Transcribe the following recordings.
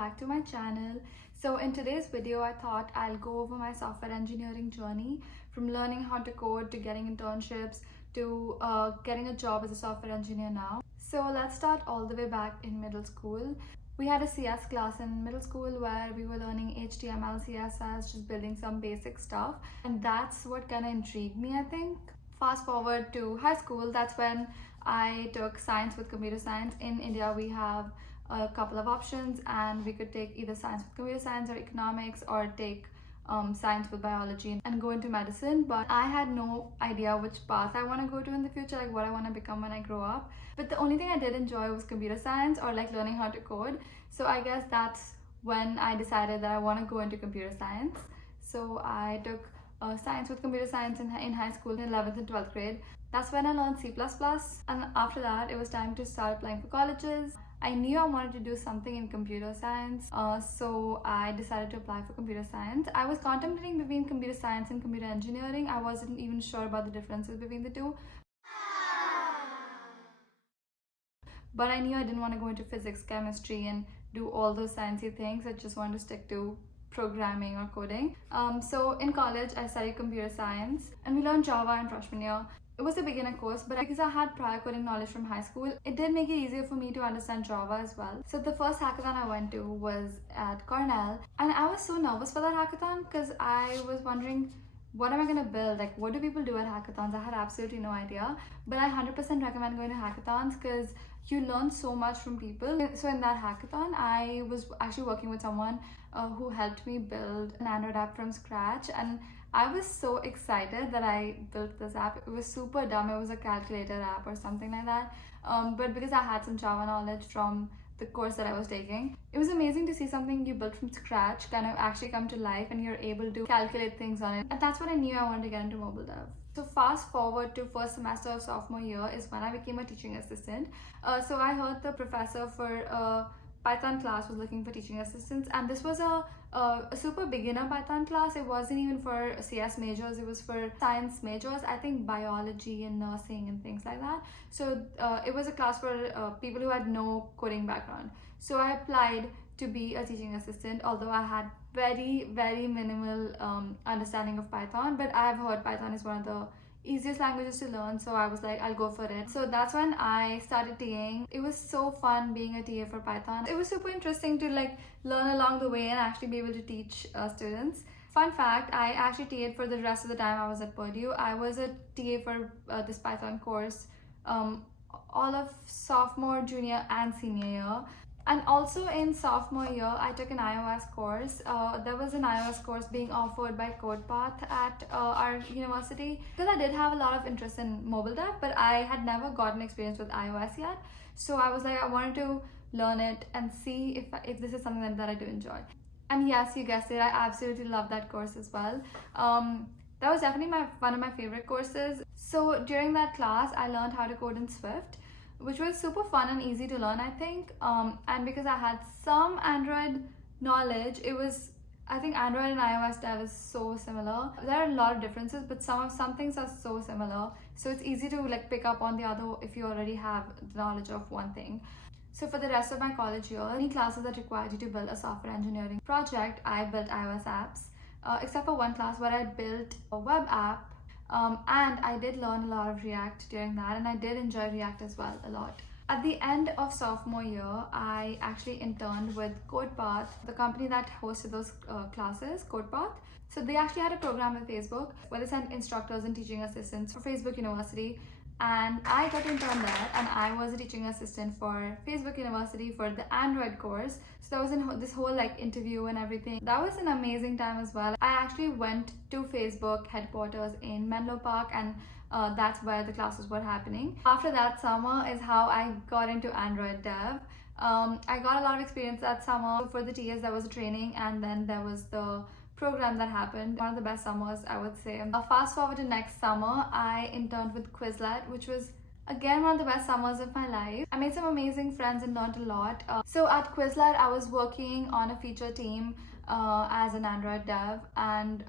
back to my channel. So in today's video, I thought I'll go over my software engineering journey from learning how to code to getting internships to getting a job as a software engineer now. So let's start all the way back in middle school. We had a CS class in middle school where we were learning HTML, CSS, just building some basic stuff. And that's what kind of intrigued me, I think. Fast forward to high school, that's when I took science with computer science. In India, we have a couple of options and we could take either science with computer science or economics, or take science with biology and go into medicine. But I had no idea which path I want to go to in the future, like what I want to become when I grow up. But the only thing I did enjoy was computer science, or like learning how to code. So I guess that's when I decided that I want to go into computer science. So I took science with computer science in high school in 11th and 12th grade. That's when I learned C++, and after that it was time to start applying for colleges. I knew I wanted to do something in computer science, so I decided to apply for computer science. I was contemplating between computer science and computer engineering. I wasn't even sure about the differences between the two. But I knew I didn't want to go into physics, chemistry, and do all those sciencey things. I just wanted to stick to programming or coding. So in college, I studied computer science, and we learned Java in freshman year. It was a beginner course, but because I had prior coding knowledge from high school, it did make it easier for me to understand Java as well. So the first hackathon I went to was at Cornell, and I was so nervous for that hackathon because I was wondering, what am I going to build? Like, what do people do at hackathons? I had absolutely no idea. But I 100% recommend going to hackathons because you learn so much from people. So in that hackathon, I was actually working with someone who helped me build an Android app from scratch, and I was so excited that I built this app. It was super dumb. It was a calculator app or something like that. But because I had some Java knowledge from the course that I was taking, it was amazing to see something you built from scratch kind of actually come to life, and you're able to calculate things on it. And that's what I knew I wanted to get into mobile dev. So fast forward to first semester of sophomore year is when I became a teaching assistant. So I heard the professor for Python class was looking for teaching assistants, and this was a super beginner Python class. It wasn't even for CS majors, it was for science majors, I think biology and nursing and things like that. So it was a class for people who had no coding background. So I applied to be a teaching assistant, although I had very minimal understanding of Python, but I've heard Python is one of the easiest languages to learn, so I was like, I'll go for it. So that's when I started TAing. It was so fun being a TA for Python. It was super interesting to like learn along the way and actually be able to teach students. Fun fact, I actually TA'd for the rest of the time I was at Purdue. I was a TA for this Python course all of sophomore, junior and senior year. And also in sophomore year, I took an iOS course. There was an iOS course being offered by CodePath at our university. Because I did have a lot of interest in mobile dev, but I had never gotten experience with iOS yet. So I was like, I wanted to learn it and see if this is something that I do enjoy. And yes, you guessed it, I absolutely love that course as well. That was definitely one of my favorite courses. So during that class, I learned how to code in Swift, which was super fun and easy to learn, I think. And because I had some Android knowledge, I think Android and iOS dev is so similar. There are a lot of differences, but some things are so similar. So it's easy to like pick up on the other if you already have the knowledge of one thing. So for the rest of my college year, any classes that required you to build a software engineering project, I built iOS apps, except for one class where I built a web app. And I did learn a lot of React during that, and I did enjoy React as well a lot. At the end of sophomore year, I actually interned with CodePath, the company that hosted those classes, CodePath. So they actually had a program with Facebook where they sent instructors and teaching assistants for Facebook University. And I got to intern there, and I was a teaching assistant for Facebook University for the Android course. So that was in this whole like interview and everything. That was an amazing time as well. I actually went to Facebook headquarters in Menlo Park, and that's where the classes were happening. After that summer is how I got into Android dev. I got a lot of experience that summer. For the TAs, there was a training, and then there was the program that happened. One of the best summers, I would say. Fast forward to next summer, I interned with Quizlet, which was again one of the best summers of my life. I made some amazing friends and learned a lot. So at Quizlet, I was working on a feature team as an Android dev, and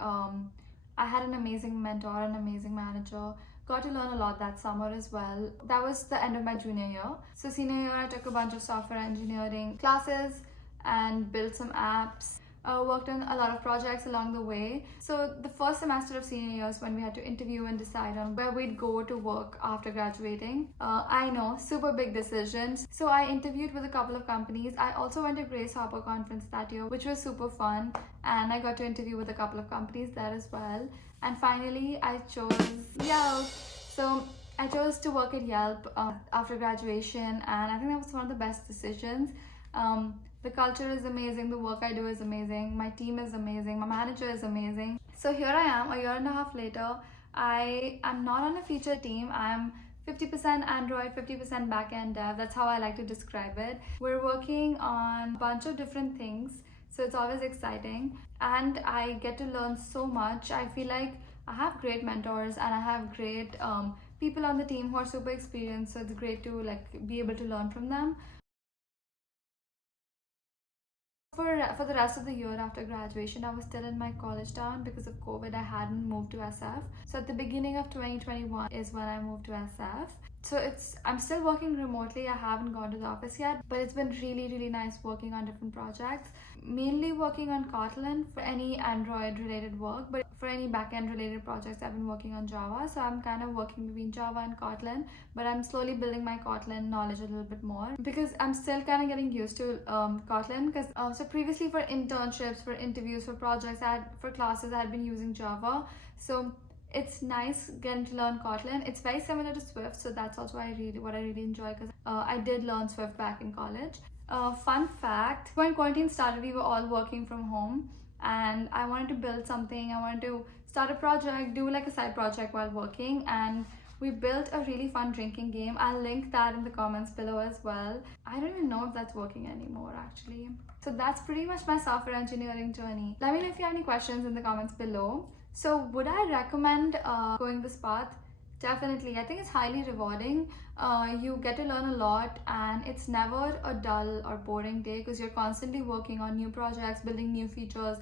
I had an amazing mentor, an amazing manager. Got to learn a lot that summer as well. That was the end of my junior year. So senior year, I took a bunch of software engineering classes, and built some apps. Worked on a lot of projects along the way. So the first semester of senior years, when we had to interview and decide on where we'd go to work after graduating, I know, super big decisions. So I interviewed with a couple of companies. I also went to Grace Hopper conference that year, which was super fun, and I got to interview with a couple of companies there as well. And finally, I chose Yelp. So I chose to work at Yelp after graduation, and I think that was one of the best decisions. The culture is amazing, the work I do is amazing, my team is amazing, my manager is amazing. So here I am, a year and a half later. I am not on a feature team. I'm 50% Android, 50% backend dev. That's how I like to describe it. We're working on a bunch of different things, so it's always exciting, and I get to learn so much. I feel like I have great mentors and I have great people on the team who are super experienced, so it's great to be able to learn from them. For the rest of the year after graduation, I was still in my college town. Because of COVID, I hadn't moved to SF. So at the beginning of 2021 is when I moved to SF. So I'm still working remotely. I haven't gone to the office yet, but it's been really nice working on different projects. Mainly working on Kotlin for any Android related work, but for any backend related projects, I've been working on Java. So I'm kind of working between Java and Kotlin, but I'm slowly building my Kotlin knowledge a little bit more because I'm still kind of getting used to Kotlin. Because so previously for internships, for interviews, for projects, for classes, I had been using Java. So it's nice getting to learn Kotlin. It's very similar to Swift, so that's also what I really enjoy, because I did learn Swift back in college. Fun fact, when quarantine started, we were all working from home, and I wanted to build something. I wanted to start a project, do like a side project while working, and we built a really fun drinking game. I'll link that in the comments below as well. I don't even know if that's working anymore actually. So that's pretty much my software engineering journey. Let me know if you have any questions in the comments below. So would I recommend going this path? Definitely. I think it's highly rewarding. You get to learn a lot, and it's never a dull or boring day because you're constantly working on new projects, building new features,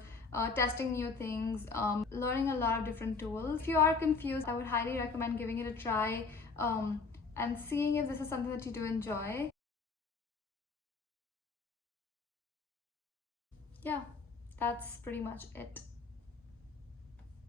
testing new things, learning a lot of different tools. If you are confused, I would highly recommend giving it a try and seeing if this is something that you do enjoy. Yeah, that's pretty much it.